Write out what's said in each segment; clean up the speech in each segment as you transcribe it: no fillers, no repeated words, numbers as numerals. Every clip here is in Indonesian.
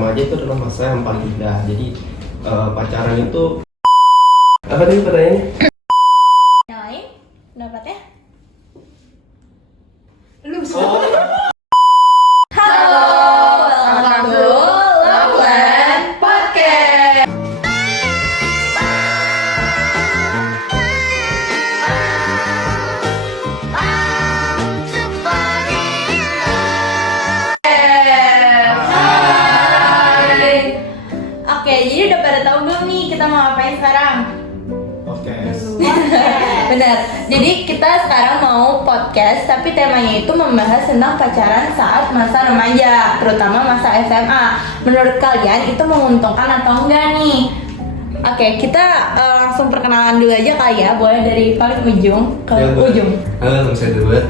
remaja itu adalah masa yang paling indah. Jadi pacaran itu apa tadi pertanyaannya? Yang lain pendapatnya? Lu Halo, welcome to Loveland Podcast. Hai. Oke, jadi udah pada tahu belum nih kita mau ngapain sekarang? Podcast. Benar. Jadi kita sekarang mau podcast, tapi temanya itu membahas tentang pacaran saat masa remaja, terutama masa SMA. Menurut kalian itu menguntungkan atau enggak nih? Oke, kita langsung perkenalan dulu aja kali ya. Boleh dari paling ujung ke ujung. Halo, nama saya Dewat.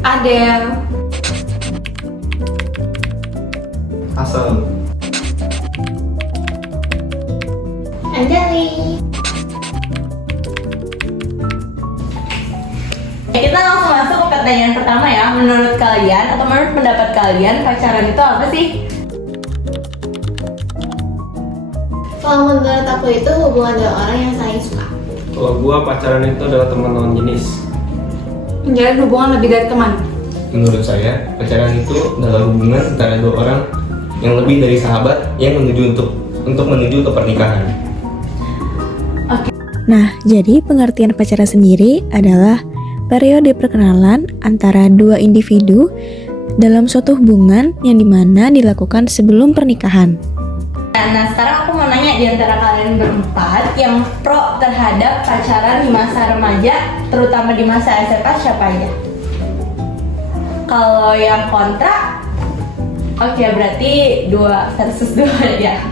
Adel. Asal. Anjali. Kita langsung masuk ke pertanyaan pertama ya. Menurut kalian atau menurut pendapat kalian pacaran itu apa sih? Kalau menurut aku itu hubungan dua orang yang saling suka. Kalau gua pacaran itu adalah teman lawan jenis. Menjalin hubungan lebih dari teman. Menurut saya, pacaran itu adalah hubungan antara dua orang yang lebih dari sahabat yang menuju untuk menuju ke pernikahan. Nah, jadi pengertian pacaran sendiri adalah periode perkenalan antara dua individu dalam suatu hubungan yang dimana dilakukan sebelum pernikahan. Nah, sekarang aku mau nanya di antara kalian berempat yang pro terhadap pacaran di masa remaja, terutama di masa SMA, siapa aja? Kalau yang kontra, oke, berarti 2 versus 2 ya.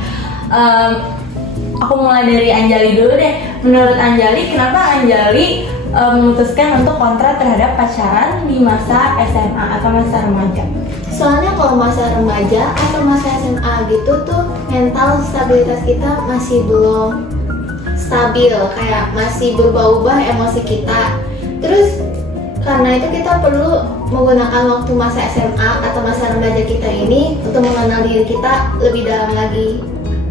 Aku mulai dari Anjali dulu deh. Menurut Anjali, kenapa Anjali memutuskan untuk kontra terhadap pacaran di masa SMA atau masa remaja? Soalnya kalau masa remaja atau masa SMA gitu tuh mental stabilitas kita masih belum stabil, kayak masih berubah-ubah emosi kita. Terus karena itu kita perlu menggunakan waktu masa SMA atau masa remaja kita ini untuk mengenal diri kita lebih dalam lagi.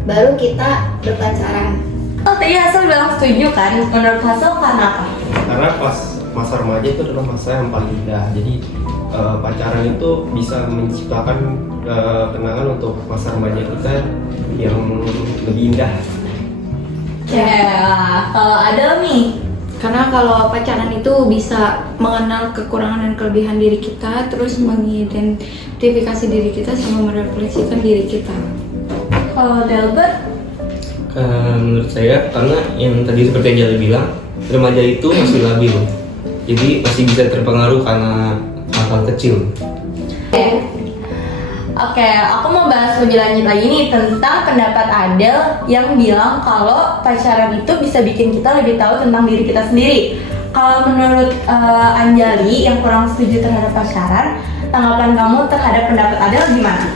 Baru kita berpacaran. Oh, tadi Hasil bilang setuju kan? Menurut Hasil karena apa? Karena pas masa remaja itu adalah masa yang paling indah. Jadi pacaran itu bisa menciptakan kenangan untuk masa remaja kita yang lebih indah. Ya, kalau ada nih. Karena kalau pacaran itu bisa mengenal kekurangan dan kelebihan diri kita, terus mengidentifikasi diri kita sama merefleksikan diri kita. Kalau Delbert, Menurut saya, karena yang tadi seperti yang Jali bilang, remaja itu masih labil. Jadi masih bisa terpengaruh karena hal-hal kecil. Oke, aku mau bahas lebih lanjut lagi nih tentang pendapat Adel yang bilang kalau pacaran itu bisa bikin kita lebih tahu tentang diri kita sendiri. Kalau menurut Anjali yang kurang setuju terhadap pacaran, tanggapan kamu terhadap pendapat Adel gimana?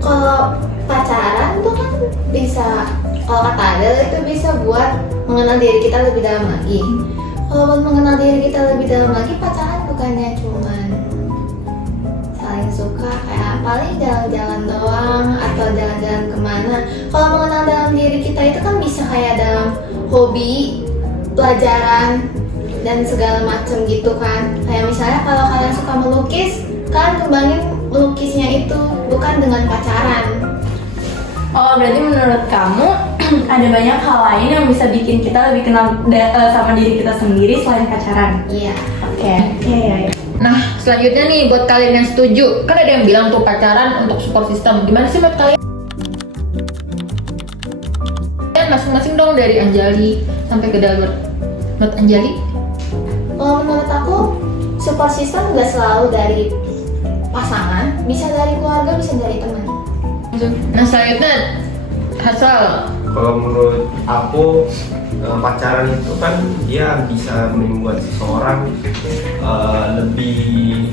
Kalau pacaran tuh kan bisa, kalau kata Adel itu bisa buat mengenal diri kita lebih dalam lagi. Kalau buat mengenal diri kita lebih dalam lagi, pacaran bukannya cuman saling suka, kayak paling jalan-jalan doang atau jalan-jalan kemana. Kalau mengenal dalam diri kita itu kan bisa kayak dalam hobi, pelajaran, dan segala macam gitu kan. Kayak misalnya kalau kalian suka melukis, kalian kembangin melukisnya itu, bukan dengan pacaran. Oh, berarti menurut kamu ada banyak hal lain yang bisa bikin kita lebih kenal sama diri kita sendiri selain pacaran. Iya. Oke. Iya. Nah, selanjutnya nih buat kalian yang setuju, kan ada yang bilang tuh pacaran untuk support system. Gimana sih menurut kalian? Masing-masing dong dari Anjali sampai ke Delbert. Menurut Anjali? Kalau menurut aku, support system gak selalu dari pasangan, bisa dari keluarga, bisa dari teman. Nah, selanjutnya Hasil. Kalau menurut aku, pacaran itu kan dia bisa membuat seseorang lebih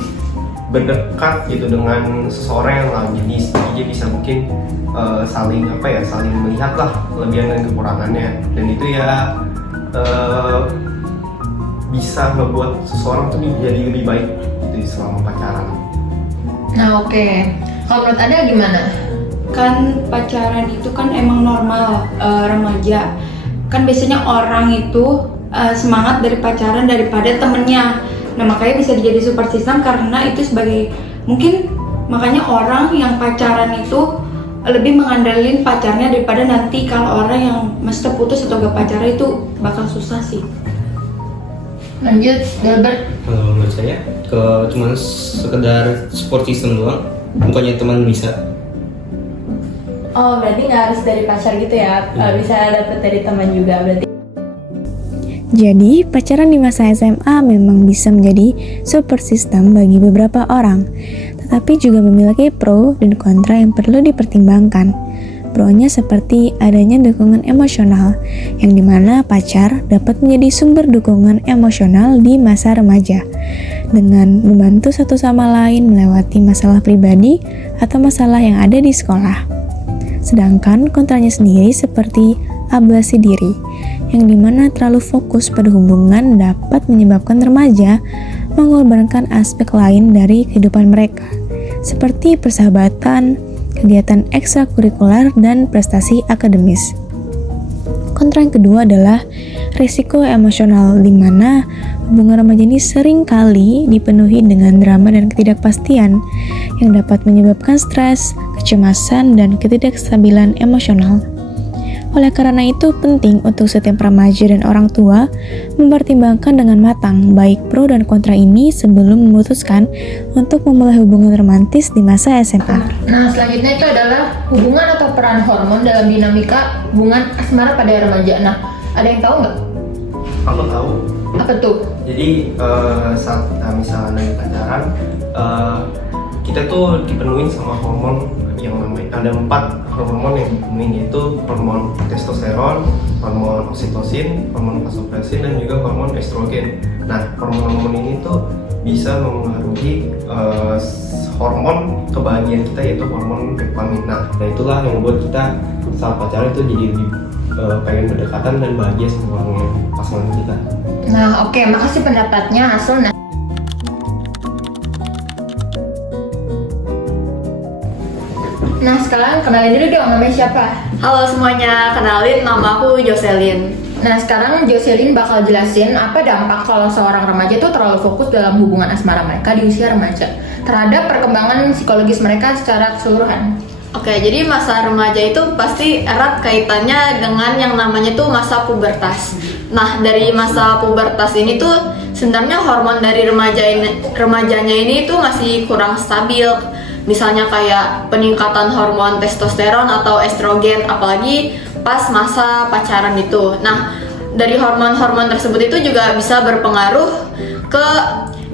berdekat gitu dengan seseorang yang lain jenis. Jadi dia bisa mungkin saling melihat lah kelebihan dan kekurangannya, dan itu ya bisa membuat seseorang tuh jadi lebih baik gitu selama pacaran. Nah oke, kalau menurut Ada gimana? Kan pacaran itu kan emang normal remaja. Kan biasanya orang itu semangat dari pacaran daripada temennya. Nah makanya bisa jadi support system karena itu sebagai mungkin makanya orang yang pacaran itu lebih mengandalkan pacarnya daripada nanti kalau orang yang mesti putus atau gak pacaran itu bakal susah sih. Lanjut, Delbert. Kalau menurut saya cuma sekedar support system doang, bukannya teman bisa. Oh, berarti nggak harus dari pacar gitu ya? Bisa dapet dari teman juga berarti. Jadi, pacaran di masa SMA memang bisa menjadi support system bagi beberapa orang, tetapi juga memiliki pro dan kontra yang perlu dipertimbangkan. Pro-nya seperti adanya dukungan emosional, yang dimana pacar dapat menjadi sumber dukungan emosional di masa remaja, dengan membantu satu sama lain melewati masalah pribadi atau masalah yang ada di sekolah. Sedangkan kontranya sendiri seperti ablasi diri, yang dimana terlalu fokus pada hubungan dapat menyebabkan remaja mengorbankan aspek lain dari kehidupan mereka, seperti persahabatan, kegiatan ekstrakurikuler, dan prestasi akademis. Kontra yang kedua adalah risiko emosional, di mana hubungan remaja ini sering kali dipenuhi dengan drama dan ketidakpastian yang dapat menyebabkan stres, kecemasan, dan ketidakstabilan emosional. Oleh karena itu, penting untuk setiap remaja dan orang tua mempertimbangkan dengan matang baik pro dan kontra ini sebelum memutuskan untuk memulai hubungan romantis di masa SMA. Nah selanjutnya itu adalah hubungan atau peran hormon dalam dinamika hubungan asmara pada remaja. Nah ada yang tahu nggak? Aku tahu. Apa tuh? Jadi saat kita misalnya lagi pacaran, kita tuh dipenuhi sama hormon yang namanya, ada 4 hormon yang dipenuhi, yaitu hormon testosteron, hormon oksitosin, hormon vasopresin, dan juga hormon estrogen. Nah, hormon-hormon ini tuh bisa mempengaruhi hormon kebahagiaan kita, yaitu hormon dopamin. Nah, itulah yang membuat kita saat pacaran itu jadi lebih pengen berdekatan dan bahagia sama orang pasangan kita. Nah oke, makasih pendapatnya Hasul. Nah sekarang kenalin dulu dong, namanya siapa? Halo semuanya, kenalin nama aku Jocelyn. Nah sekarang Jocelyn bakal jelasin apa dampak kalau seorang remaja tuh terlalu fokus dalam hubungan asmara mereka di usia remaja terhadap perkembangan psikologis mereka secara keseluruhan. Oke, jadi masa remaja itu pasti erat kaitannya dengan yang namanya tuh masa pubertas. Nah, dari masa pubertas ini tuh sebenarnya hormon dari remajanya ini tuh masih kurang stabil. Misalnya kayak peningkatan hormon testosteron atau estrogen, apalagi pas masa pacaran itu. Nah, dari hormon-hormon tersebut itu juga bisa berpengaruh ke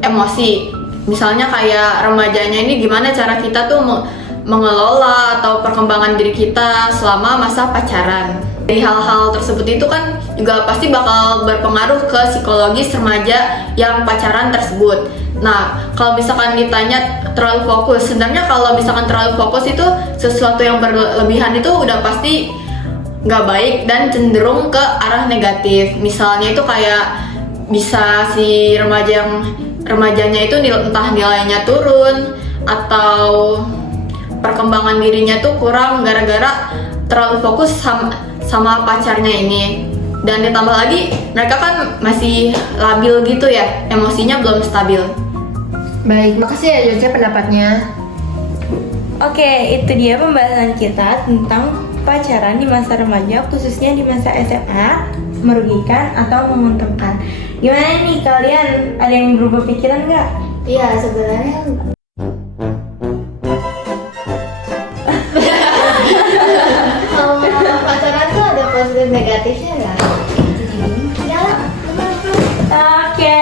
emosi. Misalnya kayak remajanya ini gimana cara kita tuh mengelola atau perkembangan diri kita selama masa pacaran. Dari hal-hal tersebut itu kan juga pasti bakal berpengaruh ke psikologis remaja yang pacaran tersebut. Nah, kalau misalkan ditanya terlalu fokus, sebenarnya kalau misalkan terlalu fokus itu sesuatu yang berlebihan itu udah pasti nggak baik dan cenderung ke arah negatif. Misalnya itu kayak bisa si remajanya itu entah nilainya turun atau perkembangan dirinya tuh kurang gara-gara terlalu fokus sama pacarnya ini. Dan ditambah lagi mereka kan masih labil gitu ya, emosinya belum stabil. Baik, makasih ya Joce pendapatnya. Oke, itu dia pembahasan kita tentang pacaran di masa remaja, khususnya di masa SMA, merugikan atau menguntungkan. Gimana nih kalian? Ada yang berubah pikiran nggak? Iya sebenarnya pacaran tuh ada positif negatifnya kan? Ya. Oke,